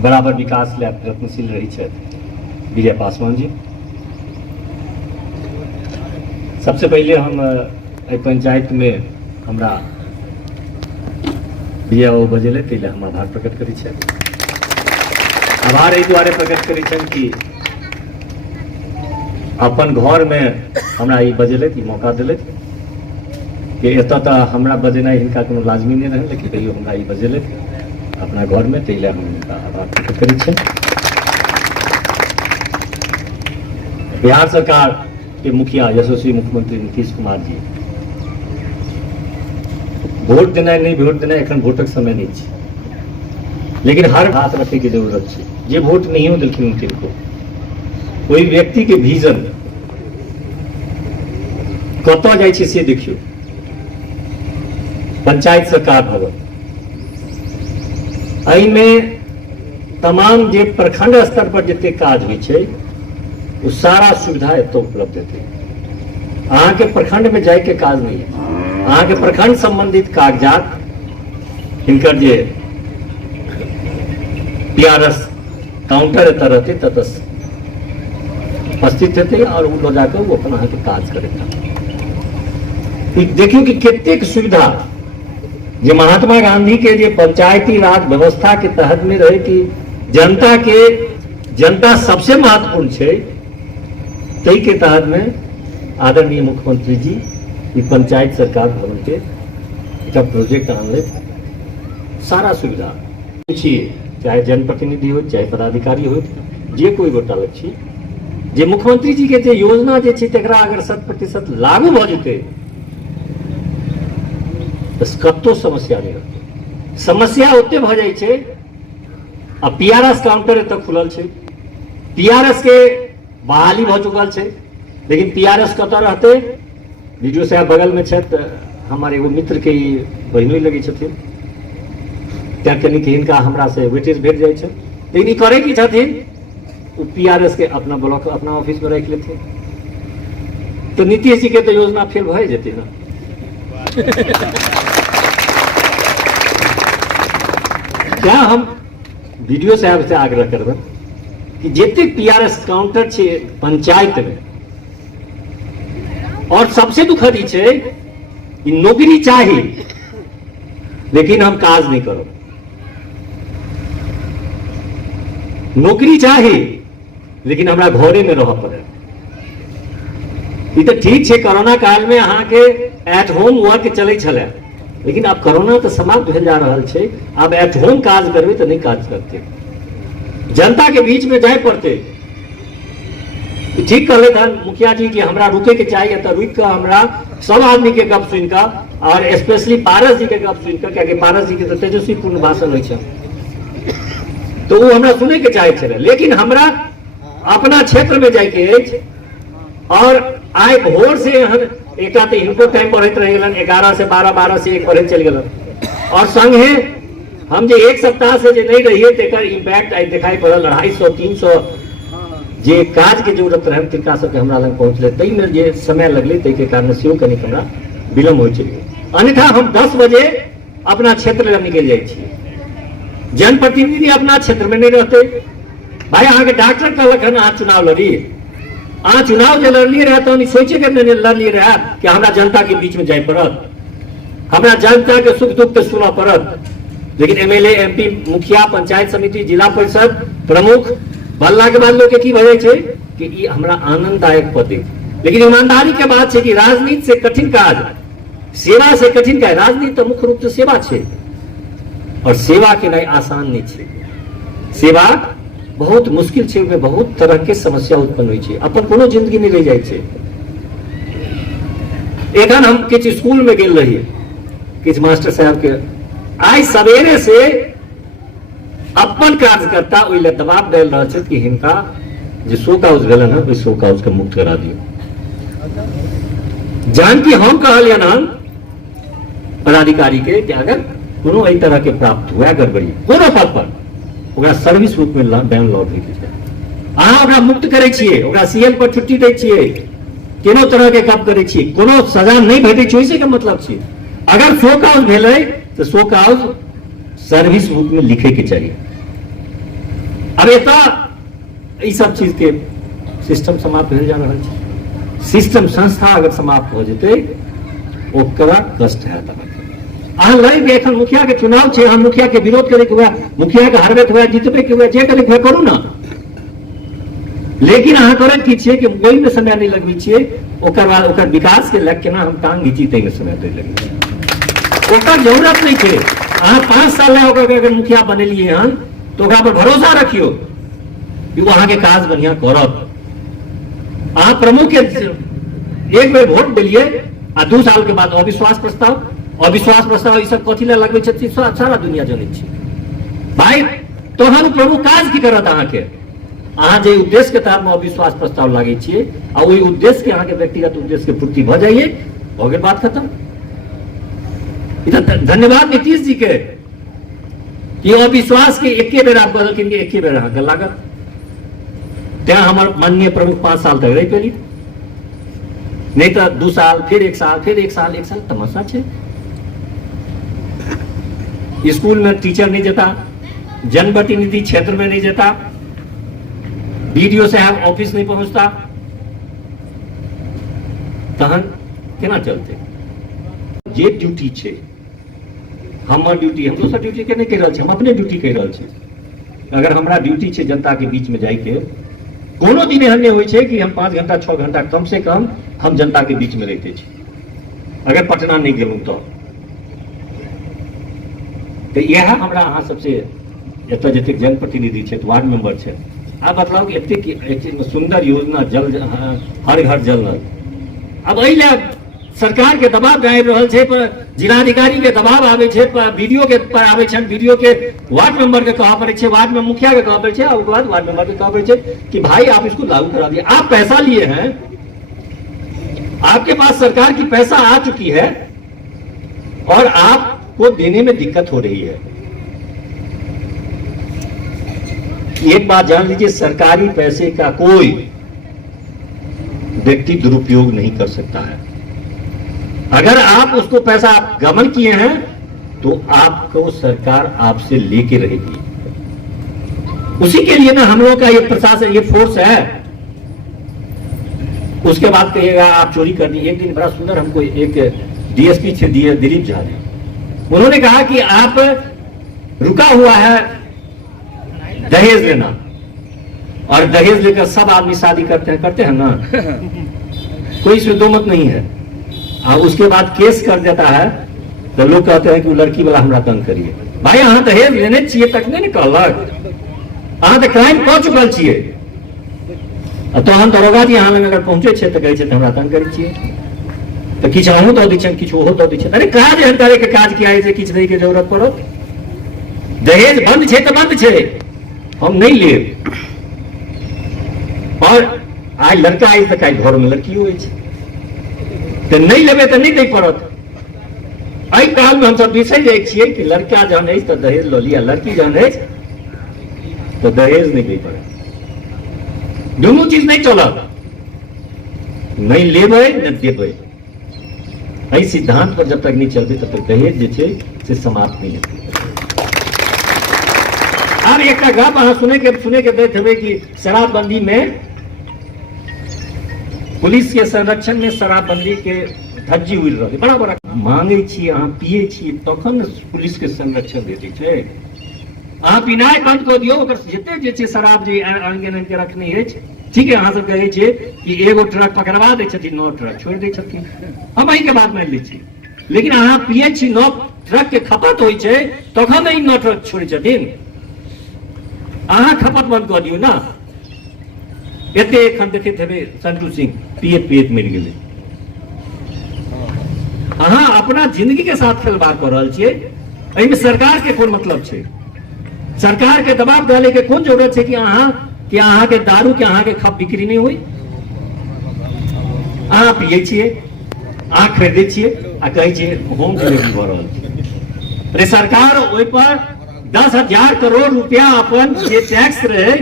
बराबर विकास लेल प्रयत्नशील रही छथि विजय पासवान जी। सबसे पहले हम पंचायत में हमरा विजय बाबू बजेले ताहि लेल हम आभार प्रकट करै छी। आभार एहि दुआरे प्रकट करै छनि कि अपन घर में हमरा ई बजेलथि, ई मौका देलथि कि एतऽ तऽ हमरा बजेनाइ हिनका कोनो लाजमी नहीं रहे, लेकिन तैयो हमरा ई बजेलथि अपना घर में, ताहि लेल हम हुनका आभार प्रकट करै छी। बिहार सरकार के मुखिया यशस्वी मुख्यमंत्री नीतीश कुमार जी वोट देना नहीं, वोट देना एखन वोटक समय नहीं है, लेकिन हर हाथ रखे की जरूरत है। जे वोट नहीं दिलखिन किनको, कोई व्यक्ति के विजन कतऽ जाइ छै से देखियो। पंचायत सरकार भवन में तमाम जे प्रखंड स्तर पर जते काज होइ छै वो सारा सुविधा एतऽ उपलब्ध हेतै। अहाँ के प्रखंड में जाय के काज नहीं है, अहाँ के प्रखंड संबंधित कागजात हिनकर जे PRS काउंटर एतऽ रहते ततऽ उपस्थित हेतै और वो जाकर वो अपन अहाँ के काज करेगा। देखियो कि कितने सुविधा जे महात्मा गांधी के जे पंचायती राज व्यवस्था के तहत में रहे कि जनता सबसे महत्वपूर्ण है, तई के तहत में आदरणीय मुख्यमंत्री जी ये पंचायत सरकार भवन के एक प्रोजेक्ट आनले। सारा सुविधा छिए, चाहे जनप्रतिनिधि हो चाहे पदाधिकारी हो, जे कोई गोटालक छी, जे मुख्यमंत्री जी के जे योजना जे छै तकरा अगर 100% लागू भ जेतै तो कतो समस्या नहीं रहते। समस्या ओते भ जाय छै। अब PRS काउंटर एतऽ खुलल छै, PRS के बहाली भ चुकल छै, लेकिन PRS कतऽ रहते? वीडियो साहब बगल में छथि, हमारे एगो मित्र के बहिनो लगे छथिन, क्या कनी कि हिनका हमरा से वेटेज भेट जाय छै, लेकिन ई करे की छथिन वो PRS के अपना ब्लॉक अपना ऑफिस में रख लेते। तो नीतीश जी के तो योजना फेल भए जेतै ना। क्या हम वीडियो साहब से आग्रह करबे कि जितने PRS काउंटर छे पंचायत में, और सबसे दुखद ई छे कि नौकरी चाही लेकिन हम काज नहीं करो। नौकरी चाही लेकिन हमरा घरे में रह पड़े। ई तो ठीक है, कोरोना काल में अहाँ के एट होम वर्क चले छले, लेकिन अब कोरोना तो समाप्त हो जा रहा है। अब एट होम काज करबे तो नहीं काज करते, जनता के बीच में जाए पड़ते। ठीक कहले था मुखिया जी कि हमरा रुके के चाहिए, तो रुक कर हमरा सब आदमी के गप सुन का, और स्पेशली पारस जी के गप सुन कर, क्या पारस जी के तो तेजस्वीपूर्ण भाषण हो, तो वो हमरा सुने के चाहे छे। लेकिन हमरा अपना क्षेत्र में जाके और आय भोर से एक इनको टाइम पढ़ते रह गलन, 11 से 12, 12 से 1 पढ़े चल गलन, और संगे हम जे एक सप्ताह से जे नहीं रहिए तेकर इम्पैक्ट आई दिखाई पड़ल। 250, 300 जे काज के जरूरत रहे तिनका सबके हमरा लग पहुंचले, तई में जे समय लगले तई के कारण से कनी हमरा विलम्ब हो चल। अन्यथा हम 10 बजे अपना क्षेत्र में निकल जाए छी। जनप्रतिनिधि अपना क्षेत्र में नहीं रहते। भाई अहाँ के डॉक्टर कहलक हन अहाँ चुनाव लड़ी, अहाँ चुनाव जे लड़लिए रहे तो सोचे के लड़लिए रहे कि हमरा जनता के बीच में जाए पड़त, हमरा जनता के सुख दुख के सुना पड़त। लेकिन MLA, MP, मुखिया, पंचायत समिति, जिला परिषद प्रमुख बनला के बाद लोग के की भजे छे कि ई हमरा आनंददायक पद है। लेकिन ईमानदारी के बात है कि राजनीति से कठिन काज सेवा से कठिन का। राजनीति तो मुख्य रूप से सेवा छे, और सेवा के नहीं आसान नहीं छे। सेवा बहुत मुश्किल छे, में बहुत तरह के समस्या उत्पन्न हुई छे, अपन कोनो जिंदगी नहीं रह जाए छे। एखन हम किछ स्कूल में गेल रहिए, किछ मास्टर साहब के आज सवेरे से अपन कार्यकर्ता ओइ ले दबाव डाल रहा छे कि हिनका जे शोक हाउस भेलन है, ओइ शोक हाउस के मुक्त करा दियो। जान कि हम कहलियन हन पदाधिकारी के कि अगर कोनो एहि तरह के प्राप्त हुआ गड़बड़ी कोनो पद पर, ओकरा सर्विस रूप में बैन लॉ भी छै। अहाँ ओकरा मुक्त करे छिए, ओकरा CM पर छुट्टी दै छिए, कोनो तरह के काम करे छिए, कोनो सजा नहीं भेटै छै, ओइसे के मतलब छिए। अगर शोक हाउस भेलै तो शोक हाउस सर्विस रूप में लिखे के चाहिए। अब एतऽ ई सब चीज के सिस्टम समाप्त भेल जा रहल छै। सिस्टम संस्था अगर समाप्त हो जेतै ओकरा कष्ट हैत अहाँ लड़ि के एखन मुखिया के चुनाव छै, अहाँ मुखिया के विरोध करे के हुए, मुखिया के हरबे के हुए, जीतबे के हुए, जे करे के हुए करू ना, लेकिन अहाँ करैत की छियै कि ओहि में समय नहीं लगबै छियै, ओकर बाद ओकर विकास के लग केना हम टांग घींची तै में समय दे लगबै छियै। ओकर जरूरत नहीं छै। अहाँ 5 साल लए ओकर अगर मुखिया बनेलियै हन तो ओकरा पर भरोसा रखियो कि वो अहाँ के काज बढ़िया करत। अहाँ प्रमुख के एक बेर वोट दिलियै आ 2 साल के बाद अविश्वास प्रस्ताव ई सब कथी लए लगबै छथिन सारा दुनिया जानै छै। भाई तोहन प्रमुख काज की करत अहाँ के, अहाँ जे उद्देश्य के तहत में अविश्वास प्रस्ताव लागे छियै आ ओहि उद्देश्य के अहाँ के व्यक्तिगत उद्देश्य के पूर्ति भ जाइए, हो गेल बात खत्म। धन्यवाद नीतीश जी के कि अविश्वास के एके बेर आप बदलखिन, एके बेर अहाँ के लागत। त्या हमर माननीय प्रमुख 5 साल तक रहि पेली, नहीं तो 2 साल फिर 1 साल फिर 1 साल 1 साल तमाशा छै। स्कूल में टीचर नहीं जेता, जनप्रतिनिधि क्षेत्र में नहीं जेता, बीडीओ साहब ऑफिस नहीं पहुंचता, तहन केना चलते। जे ड्यूटी छै हमर ड्यूटी, हम दोसर ड्यूटी के नहीं कह रहल छी, हम अपने ड्यूटी कह रहल छी। अगर हमरा ड्यूटी छै जनता के बीच में जाके, कोनो दिन एहन नहीं होइ छै कि हम 5 घंटा 6 घंटा कम से कम हम जनता के बीच में रहते छी। अगर पटना नहीं गेलूं तो यह हमरा अहाँ सबसे एतऽ जतेक जनप्रतिनिधि छै, वार्ड मेंबर छै, आप बताओ कि एतेक सुंदर योजना जल हर घर जल नल, अब एहि लए सरकार के दबाव आबि रहल छै, जिलाधिकारी के दबाव आबै छै, बीडीओ के पर आबै छै, बीडीओ के वार्ड मेंबर के कहऽ पड़ै छै, वार्ड में मुखिया के कहऽ पड़ै छै, और बाद वार्ड मेंबर के कहऽ पड़ै छै कि भाई आप इसको लागू करा दिए। आप पैसा लिए हैं, आपके पास सरकार की पैसा आ चुकी है और आपको देने में दिक्कत हो रही है। एक बात जान लीजिए, सरकारी पैसे का कोई व्यक्ति दुरुपयोग नहीं कर सकता है। अगर आप उसको पैसा आप गबन किए हैं तो आपको सरकार आपसे लेके रहेगी। उसी के लिए ना हम लोगों का ये प्रशासन, ये फोर्स है। उसके बाद कहिएगा आप चोरी कर दी। एक दिन बड़ा सुंदर हमको एक डीएसपी थे दिलीप झा जी, उन्होंने कहा कि आप रुका हुआ है दहेज लेना, और दहेज लेकर सब आदमी शादी करते हैं ना, कोई इसमें दो मत नहीं है। और उसके बाद केस कर देता है तो लोग कहते हैं कि वो लड़की वाला हमरा तंग करिए। भाई अहाँ दहेज लेने चाहिए तक नहीं कहलक, अहाँ तो क्राइम कऽ चुकल छियै। तो हम दरोगा जी अहाँ लग अगर पहुंचे छे तो कहै छै हमरा तंग करै छियै, तो किछु अहूँ दऽ दै छियनि किछु ओहो दऽ दै छथि। अरे काज एहन तरह के काज किया है जे किछु दै के जरूरत पड़त। दहेज बंद छै तो बंद छै, हम नहीं लेब। और आज लड़का आई तो काल्हि घर में लड़की होइ छै, तो नहीं लेबे तो नहीं दै पड़त। एहि काल में हमसब बिसरि जाइ छियै कि लड़का जहन अछि तो दहेज लऽ लिया, लड़की जहन अछि तो दहेज नहीं दै पड़त। दुनू चीज नहीं चलत, नहीं लेबै न देबै। एहि सिद्धांत पर जब तक नहीं चलते तब तक दहेज जे छै से समाप्त नहीं हेतै। अब एक गप अहाँ सुने के दैत हेबै कि शराबबंदी में, पुलिस के संरक्षण में शराबबंदी के धज्जी उड़ि रहल बड़ा बड़ा मांगे छी, अहाँ पिए छी तखन पुलिस के संरक्षण देते छै। अहाँ पिनाइ बंद कऽ दियौ, ओकर जते जे छै शराब जे आनि के रखने अछि, ठीक है, अहाँ सब कहै छियै कि एगो ट्रक पकड़वा दै छथिन, 9 ट्रक छोड़ि दै छथिन, हम एहि के बात मानि लै छी। लेकिन अहाँ पिए छी, 9 ट्रक के खपत होइ छै तखन ई 9 ट्रक छोड़ै छथिन। अहाँ खपत बंद कऽ दियौ ना। एते एखन देखैत हेबै संतू सिंह पियत मरि गेलै। अहाँ अपना जिंदगी के साथ खिलवाड़ कऽ रहल छियै, एहिमे सरकार के कोन मतलब छै? सरकार के दबाव डाले के कोन जरूरत छै कि अहाँ के दारू के अहाँ के खप बिक्री नहीं हुई? अहाँ पिए छियै, अहाँ खरीदे छियै आ कहै छियै होम डिलीवरी भऽ रहल छै। अरे सरकार ओहि पर 10,000 करोड़ रुपया अपन जे टैक्स रहे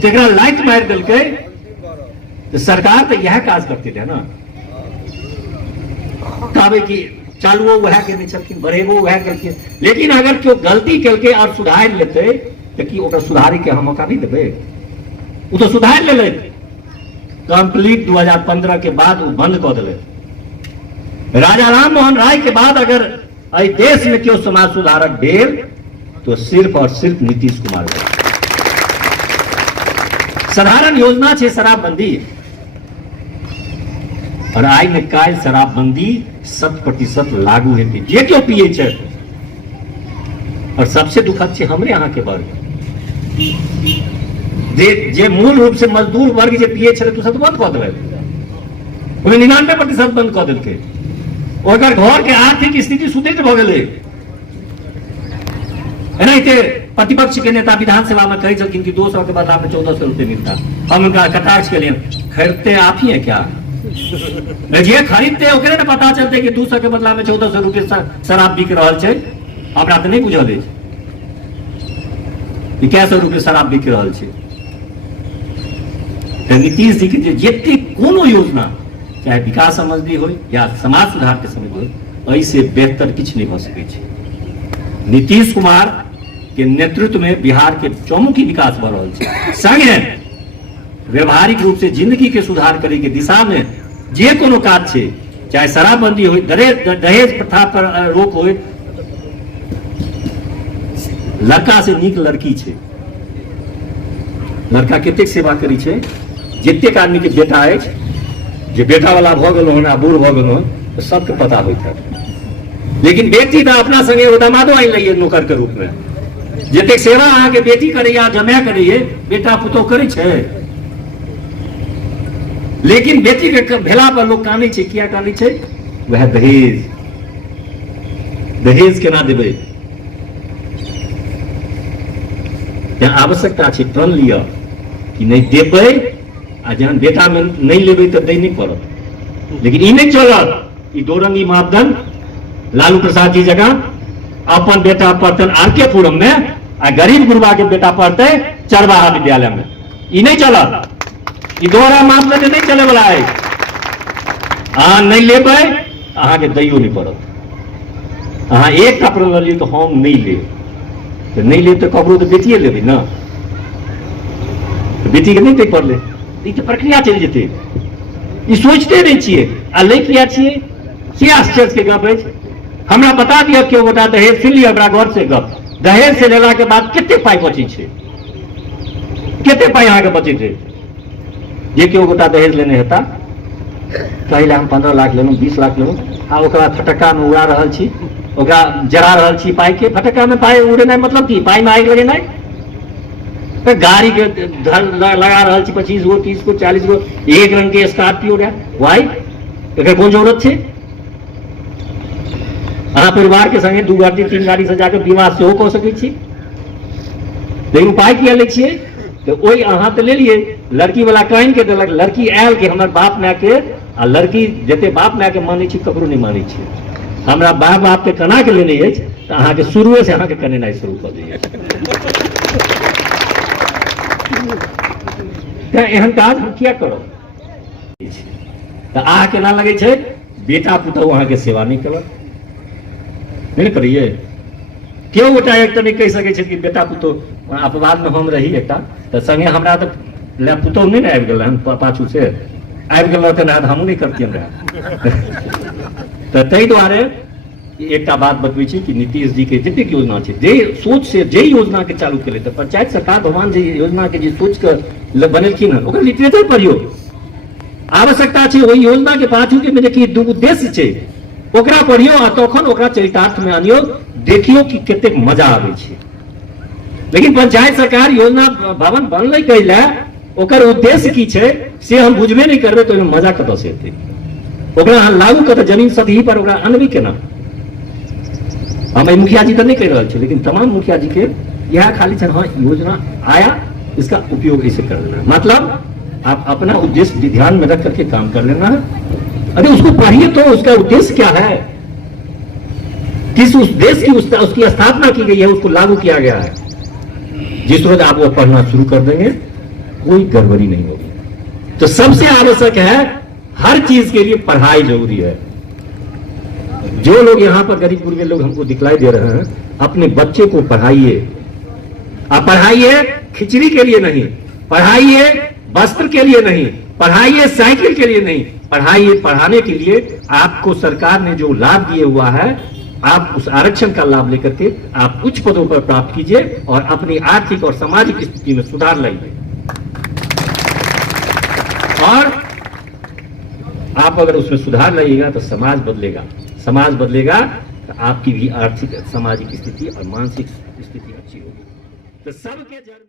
तेकरा लाइट मारि देलकै, तो सरकार तो यह काज करते थे ना। कहबै कि चालुओ वह केने छलखिन, बढ़ेबो वह केलखिन, लेकिन अगर केओ गलती केलकै और सुधार लेते तो कि ओकरा सुधारे के हम मौका नहीं देबे? वो तो सुधार ले कंप्लीट 2015 के बाद वो बंद कर दिले। राजा राम मोहन राय के बाद अगर इस देश में क्यों समाज सुधारक भेल तो सिर्फ और सिर्फ नीतीश कुमार भेल। साधारण योजना छे शराबबंदी, और आई में काल शराबबंदी 100% लागू हेती जे क्यों पिए छे। और सबसे दुखद छे हमरे यहाँ के वर्ग जे मूल रूप से मजदूर वर्ग जे पिए छे तो सब बंद कर देवे, 99% बंद कर देलके। ओकर घर के आर्थिक स्थिति सुदृढ़ भ गेलै। एनाहिते प्रतिपक्ष के नेता विधानसभा में कहे छलखिन कि 200 के बदला में 1400 रुपये मिलता। हम उनका कटाक्ष के लिए खरीदते आप ही है क्या? जे खरीदते ओकरे ने पता चलते कि 200 के बदला में 1400 रुपये शराब बिक रहा है। हमरा तो नहीं बुझल है कि कै सौ रुपये शराब बिक रहा है। नीतीश जी के जते कोनो योजना चाहे विकास संबंधी हो या समाज सुधार के संबंधी हो, ऐसे बेहतर किछ नहीं हो सके। नीतीश कुमार के नेतृत्व में बिहार के चौमुखी विकास भ रहल छै। संगे व्यवहारिक रूप से जिंदगी के सुधार करे के दिशा में जे कोनो काज छै, चाहे शराबबंदी हो, दहेज प्रथा पर रोक हो, लड़का से नीक लड़की छै। लड़का कतेक सेवा करी छै, जतेक आदमी के बेटा अछि जे बेटा वाला भ गेल हन आ बूढ़ भ गेल हन तो सबके पता होइत है। लेकिन बेटी तो अपना संगे एगो दामादो आनि लइए नौकर के रूप में। जतेक सेवा अहाँ के बेटी करैया जमाय करैये बेटा पुतौह करै छै। लेकिन बेटी के भेला पर लोग कानै छै। किया कानै छै? वह दहेज। दहेज केना देबै? क्या आवश्यकता छै प्रण लिया कि नहीं देबै, आ जहन बेटा में नहीं लेबै तो दै नहीं पड़त। लेकिन ई नहीं चलत। ई दोरंगी मापदंड लालू प्रसाद जी जगह अपन बेटा पढ़तन आरके पुरम में, आ गरीब गुरबा के बेटा पढ़ते चरवाहा विद्यालय में। ई नहीं चलत। ई दोहरा मापदंड नहीं चले वाला है। अहाँ नहीं लेबै अहाँ के दैयो नहीं पड़त। अहाँ एक टा प्रण लियो तो हम नहीं लेब, तो नहीं ले तो ककरो तो बेटिए लेबै ना, तो बेटी के नहीं दे पड़ले। ई तो प्रक्रिया चल जेतै। ई सोचते नहीं छियै आ लै किया छियै से आश्चर्य के गप अछि। हमरा बता दिया क्यों गोटा दहेज सुन लिया हमरा घर से गप। दहेज से लेला के बाद कते पाई बचै छै, कते पाई अहाँ के बचै छै? जे क्यों गोटा दहेज लेने हेता, कहले हम 15 लाख लेलहुँ, 20 लाख लेलहुँ, आ ओकरा फटक्का में उड़ा रहल छी, ओकरा जरा रहल छी पाई के। फटक्का में पाई उड़ेनाइ मतलब की? पाई में आगि लगेनाइ। तो गाड़ी के लगा रहल छी 25 गो, 30 गो, 40 गो, एक रंग के स्कॉर्पियो रहा व्हाइट। एकर कोन जरूरत छै? अहाँ परिवार के संगे 2 गाड़ी 3 गाड़ी से जाकर विवाह सेहो कऽ सकै छी। लेकिन उपाय किया लै छियै? तो ओहि अहाँ तो ले लिए, लड़की वाला काइन के देलक, लड़की आयल के हमर बाप माय के, आ लड़की जते बाप माय के मानै छी ककरो नहीं मानै छी। हमरा बाप के कना के लेने अछि तो अहाँ के शुरुए से अहाँ के कनेनाइ शुरू कर दिए। एहन काज हम किया करो? तो अहाँ के ना लगे छै बेटा पुतौह अहाँ के सेवा नहीं करत, नहीं करिए। क्यों गोटा एक तो नहीं कह सके छै कि बेटा पुतौह अपवाद में हम रही एकटा, तो संगे हमरा तो पुतौह नहीं ने आबि गेल हन पाछू से आबि गेल रहते ना हमहूँ नहीं करतियन रहे। तो ताहि दुआरे एक बात बतबै छी कि नीतीश जी के जतेक योजना छै, जे सोच से जे योजना के चालू केले, तो पंचायत सरकार भगवान जे योजना के जे सोच के बनेलखिन हन ओकर लिटरेचर पढ़ियो। आवश्यकता छै ओहि योजना के पाछू के में जे उद्देश्य छै ओकरा पढ़ियो, आ तखन ओकरा चरितार्थ में आनियो, देखियो कि कतेक मजा आबै छै। लेकिन पंचायत सरकार योजना भवन बनलै कैला, ओकर उद्देश्य की छै से हम बुझबे नहीं करबै तो मजा कतऽ से एतै? ओकरा अहाँ लागू कतऽ जमीन सतही पर ओकरा अनबै केना? हम मुखिया जी तो नहीं कह रहे थे, लेकिन तमाम मुखिया जी के यह खाली हाँ योजना आया इसका उपयोग इसे कर लेना। मतलब आप अपना उद्देश्य ध्यान में रख करके काम कर लेना है। अरे उसको पढ़िए तो उसका उद्देश्य क्या है, किस उस देश की उसकी स्थापना की गई है, उसको लागू किया गया है। जिस रोज आप वो पढ़ना शुरू कर देंगे कोई गड़बड़ी नहीं होगी। तो सबसे आवश्यक है हर चीज के लिए पढ़ाई जरूरी है। जो लोग यहाँ पर गरीब गुरबे लोग हमको दिखलाई दे रहे हैं, अपने बच्चे को पढ़ाइए, आप पढ़ाइए खिचड़ी के लिए नहीं, पढ़ाइए वस्त्र के लिए नहीं, पढ़ाइए साइकिल के लिए नहीं, पढ़ाइए पढ़ाने के लिए। आपको सरकार ने जो लाभ दिया हुआ है, आप उस आरक्षण का लाभ लेकर के आप उच्च पदों पर प्राप्त कीजिए और अपनी आर्थिक और सामाजिक स्थिति में सुधार लाइए। और आप अगर उसमें सुधार लाइएगा तो समाज बदलेगा, समाज बदलेगा तो आपकी भी आर्थिक सामाजिक स्थिति और मानसिक स्थिति अच्छी होगी। तो सबके जड़